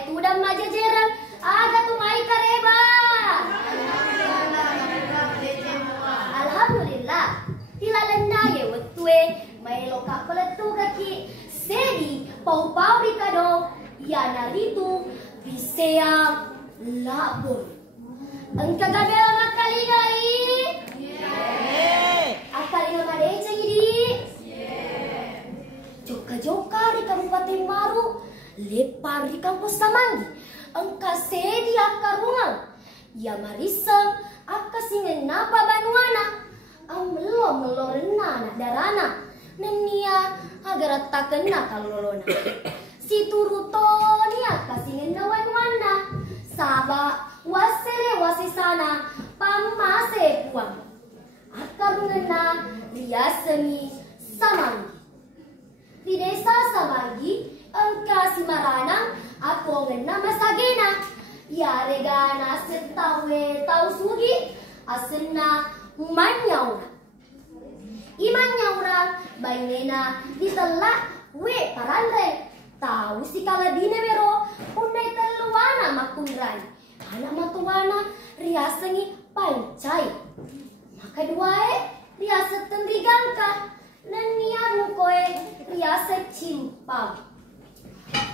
itu dan majajeran aga tumai kareba. Alhamdulillah tilalana ye wetue mai loka peletu kaki sedi pau-pau rikado ya naritu biseang labor. Engka gabela makali ngai. Akali nama deja gidi. Joka-joka di Kabupaten Maru, lepar di kampus Samanggi. Engka sedi akarungang. Ya marisa aka singen napa banuana. Melo rena darana. Nenia agar tak kena kalolona. Si turuto ni aka singen nawan-wana. Saba wasere wasisana pamase puang. Akarungan na riasemi Samanggi. Di desa Samanggi, engka si Maranang, ako ngena masagena. Ya regana setawe tau sugi, asena manyaura. Imanyaura, bainena ditelak we parandre. Tahu si kalabine wero, unay teluana makunray. Anak matuana, riasengi pancay. Makaduae, riasa tendrigangka. Nania mukoe riasa cimpang.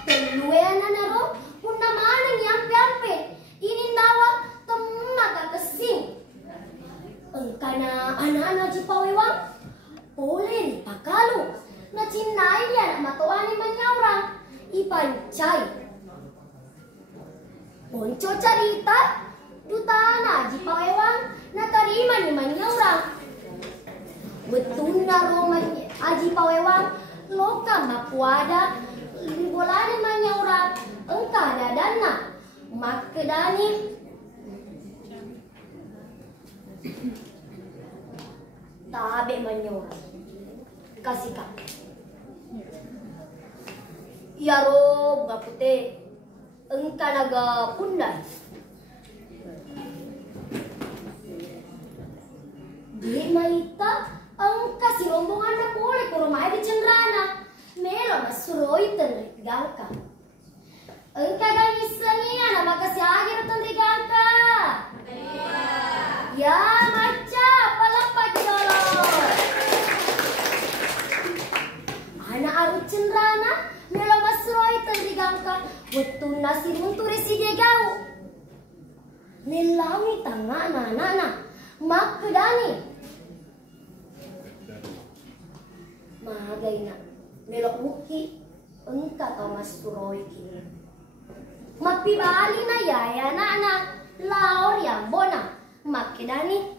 Telue ananaro punna mana nyampe-ampe. Ini nawa temaka kesing. Engkana anak-anak jipawewang boleh dipakalu. Na cinai anak matoani manyaurang ipancai. Ponco carita dutana jipawewang na tarima ni manyaurang. Betul naroman aji pawewang loka mapuada libolani manyaurang engka dadana makedani tabe manyaurang kasih kak ya ro bapute engka naga pundan di maita engka si rombongan na boleh ke rumah di cendrana melo masuroi tenrik gangka engka dan isengnya na makasih akhir tenrik gangka ya maca palapak dolo anak aru cendrana melo masuroi tenrik gangka betul nasi munturi si gegau nilangi tangga anak-anak makedani magay na melok muki engka tau mas turoy kini mapibali na yaya na laor yang bona makedani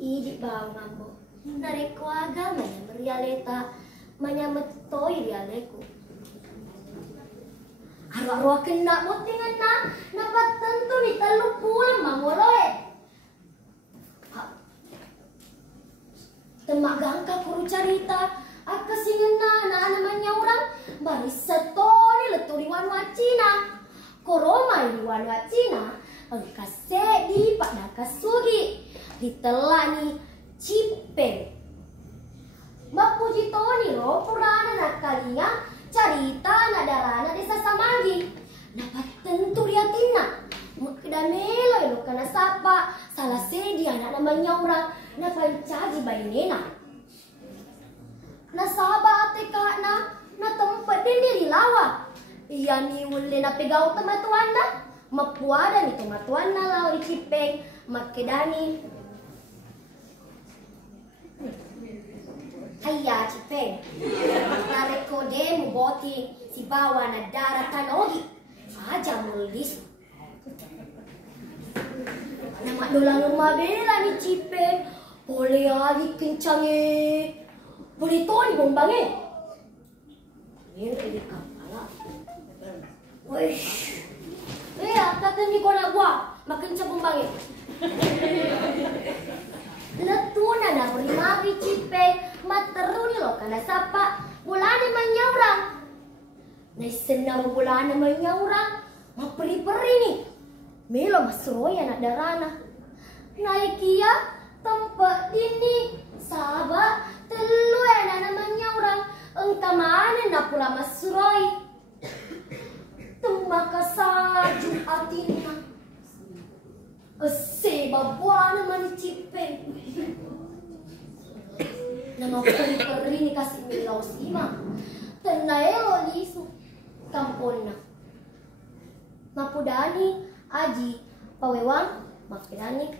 idi bang mambo nareko agama yang rialeta manyametoy rialeku arwa kena motingan na napat tentu ni talupul mangoloe temagangka kuru carita aka singena na namanya orang barisa toni leturi wanwa Cina koroma wanwa Cina engka sedi pada kasugi ditelani Cipeng mapuji toni ro purana nakalinga carita nadarana desa Samanggi dapat tentu riatina mukdanelo ilo kana sapa salah sedi anak namanya orang na pancaji bainena na saba ate na tempat din lawa iya ni uli na pegaw tamatuana mapuada ni tamatuana lao Cipeng makedani hayya Cipeng na rekode mo boti si bawa na daratan ogi aja mulis nama dolang rumah bela ni Cipeng boleh lagi kencangnya boleh toni bombangnya ini di kepala wih kata ni kau nak buat makin kencang bombangnya letuna na berimabi Cipeng materu ni lo kana sapa bulane manyaurang na senang bulane manyaurang maperi-peri ni melo masroya na darana naikia tempat ini sahabat telu na namanya orang engka mana na pura masroi maka saju atina. Babuana manicipin. Nama peri-peri ni kasih milau sima. Tenaelo lisu kampona. Mapudani aji pawewang mapudani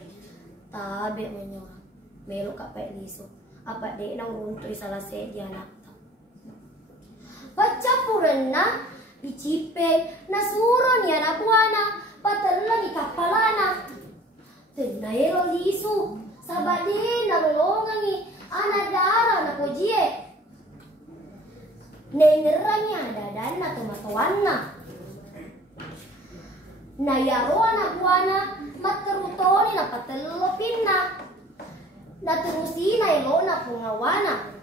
tabe menyora. Melo kapay lisu. Apa de nang runtoy salah sedia nakta. Pacapuran na icipe nasuro niya na buwana patala ni kapalana. Tenaelo lisu sabadin na lolongangi anadara na pojie. Nengeranya dadan na tumatawana. Nayaroa na buwana matkarutoni na patelopin na. Naturusi na ilo na pungawana.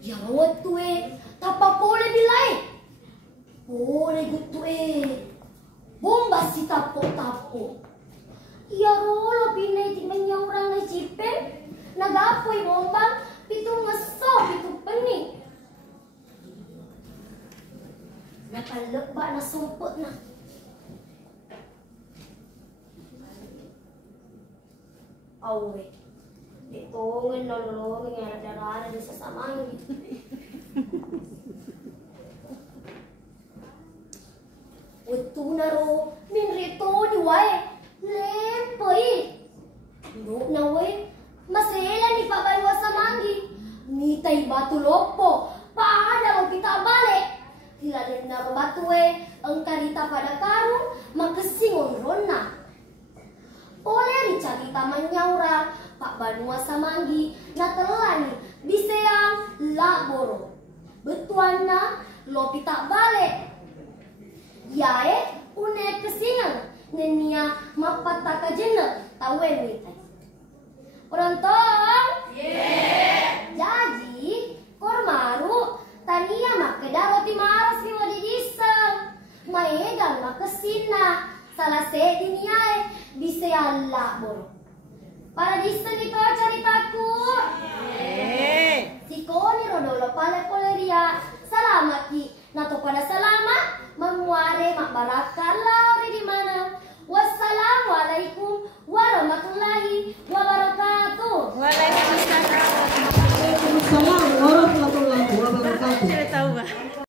Yarawat tuwe tapapole bilay. Pole gutwe. Bomba si tapo-tapo. Yarolo pinay di manyawrang na jipen. Nagapoy bomba pitong ngaso, pitong paning. Nakalok ba na sumpot na? Awe. Dito nga lolong nga nadarana na sa samang. Uto na ro, minrito ni Way. Lempoy. No na Way. Masela ni pabalwa sa mangi. Mitay batulopo. Paada mo kita balik. Hilalin na ro batue. Ang karita pada karong magkasingon ron na. Oleh ricarita manyaura. Pak Banua sa mangi na telani biseyang laboro. Betuan na lopita balik. Yae une kesingan nenia mapataka jena tawen witai. Pronton? Jadi kormaru tania makeda roti maras ni wadidisa. Maegan makesina salah sedi niae biseyang laboro. Para dito ceritaku. Si Koni rodolo pale poleria. Salamat ki. Nato pada salamat. Memuare mak baraka.